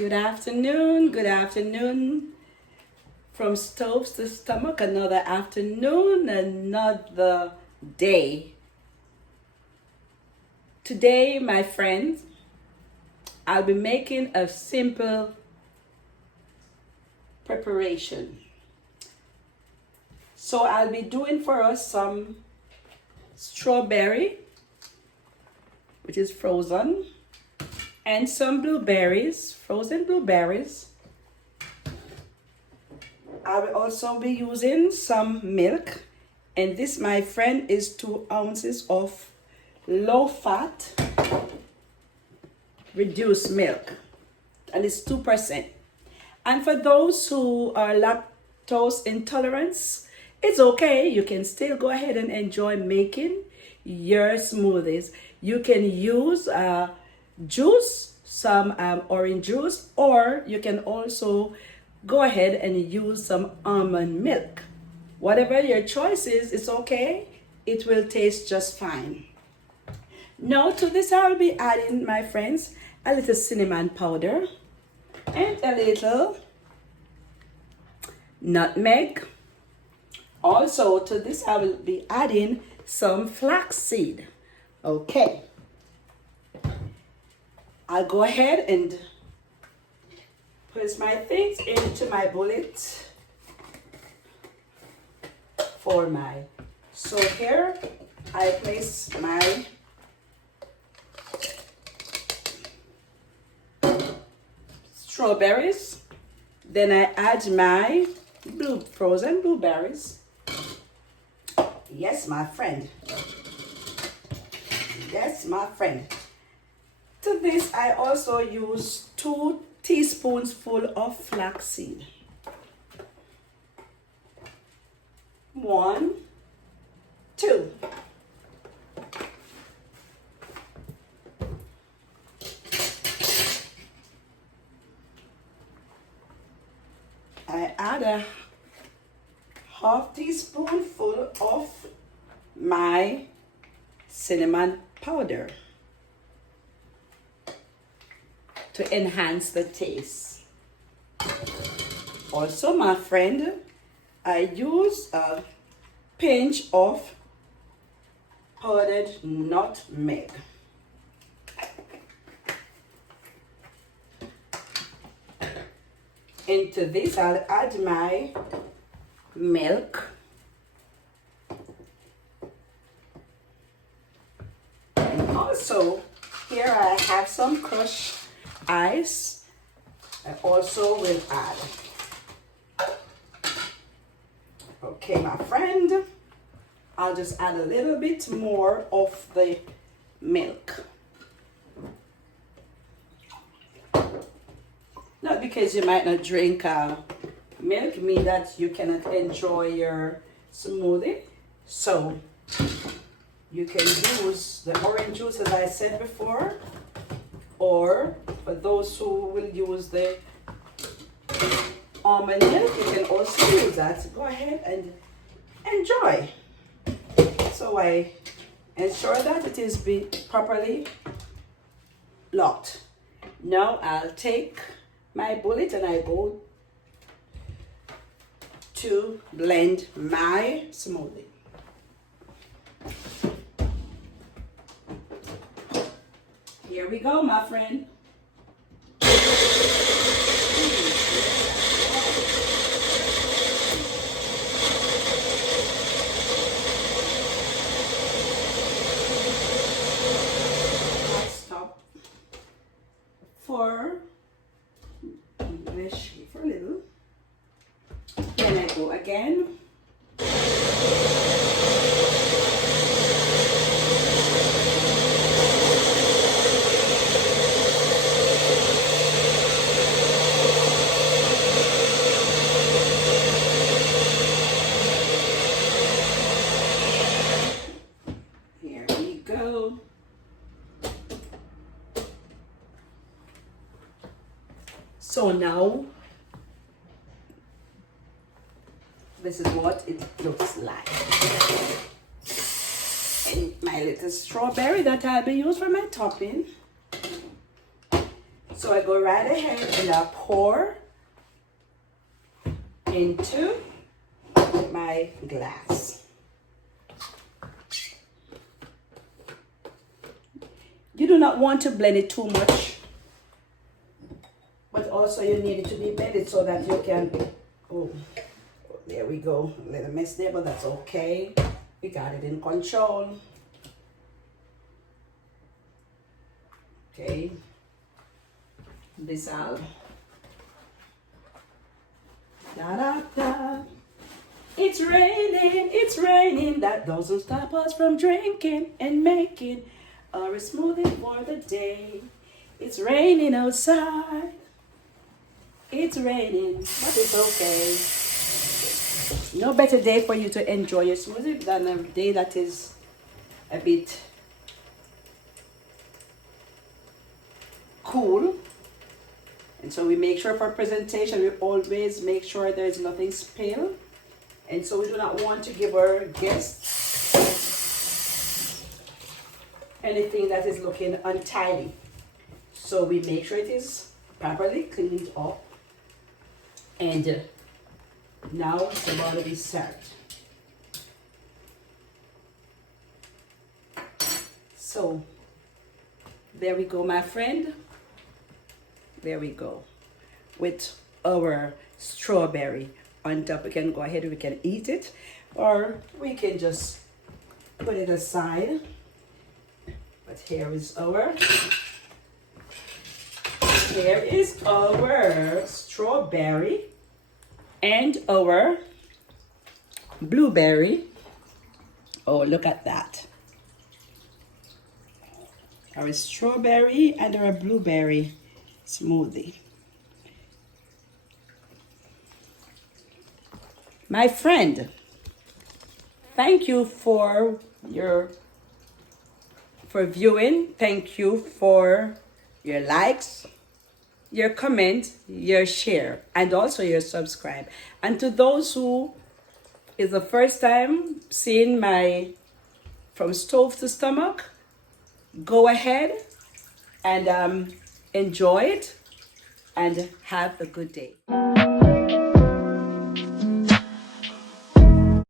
Good afternoon from stoves to stomach. Another afternoon, another day. Today, my friends, I'll be making a simple preparation. So I'll be doing for us some strawberry, which is frozen, and some blueberries, frozen blueberries. I will also be using some milk, and this, my friend, is 2 ounces of low fat reduced milk, and it's 2%. And for those who are lactose intolerant, it's okay. You can still go ahead and enjoy making your smoothies. You can use juice, some orange juice, or you can also go ahead and use some almond milk. Whatever your choice is, it's okay. It will taste just fine. Now to this, I'll be adding, my friends, a little cinnamon powder and a little nutmeg. Also to this, I will be adding some flaxseed. Okay. I'll go ahead and put my things into my bullet for my. So here I place my strawberries. Then I add my frozen blueberries. Yes, my friend. Yes, my friend. To this, I also use 2 teaspoons full of flaxseed. 1, 2. I add a half teaspoon full of my cinnamon powder to enhance the taste. Also, my friend, I use a pinch of powdered nutmeg. Into this, I'll add my milk. And also, here I have some crushed ice. I also will add. Okay, my friend, I'll just add a little bit more of the milk. Not because you might not drink milk, mean that you cannot enjoy your smoothie. So you can use the orange juice, as I said before, or for those who will use the almond milk, you can also use that. Go ahead and enjoy. So I ensure that it is properly locked. Now I'll take my bullet and I go to blend my smoothie. Here we go, my friend. I'll stop for a little. Then I go again. Here we go. So now, this is what it looks like. And my little strawberry that I'll be using for my topping. So I go right ahead and I pour into my glass. You do not want to blend it too much, but also you need it to be blended so that you can, oh, there we go, a little mess there, but that's okay. We got it in control. Okay, this out. Da da da. It's raining. That doesn't stop us from drinking and making a smoothie for the day. It's raining outside. It's raining, but it's okay. No better day for you to enjoy your smoothie than a day that is a bit cool. And so we make sure for presentation, we always make sure there is nothing spilled. And so we do not want to give our guests anything that is looking untidy. So we make sure it is properly cleaned up. And now it's about to be served. So there we go, my friend. There we go. With our strawberry on top. We can go ahead and we can eat it, or we can just put it aside. But here is our strawberry and our blueberry. Oh, look at that. Our strawberry and our blueberry smoothie. My friend, thank you for viewing. Thank you for your likes, your comment, your share, and also your subscribe. And to those who is the first time seeing my From Stove to Stomach, go ahead and enjoy it and have a good day.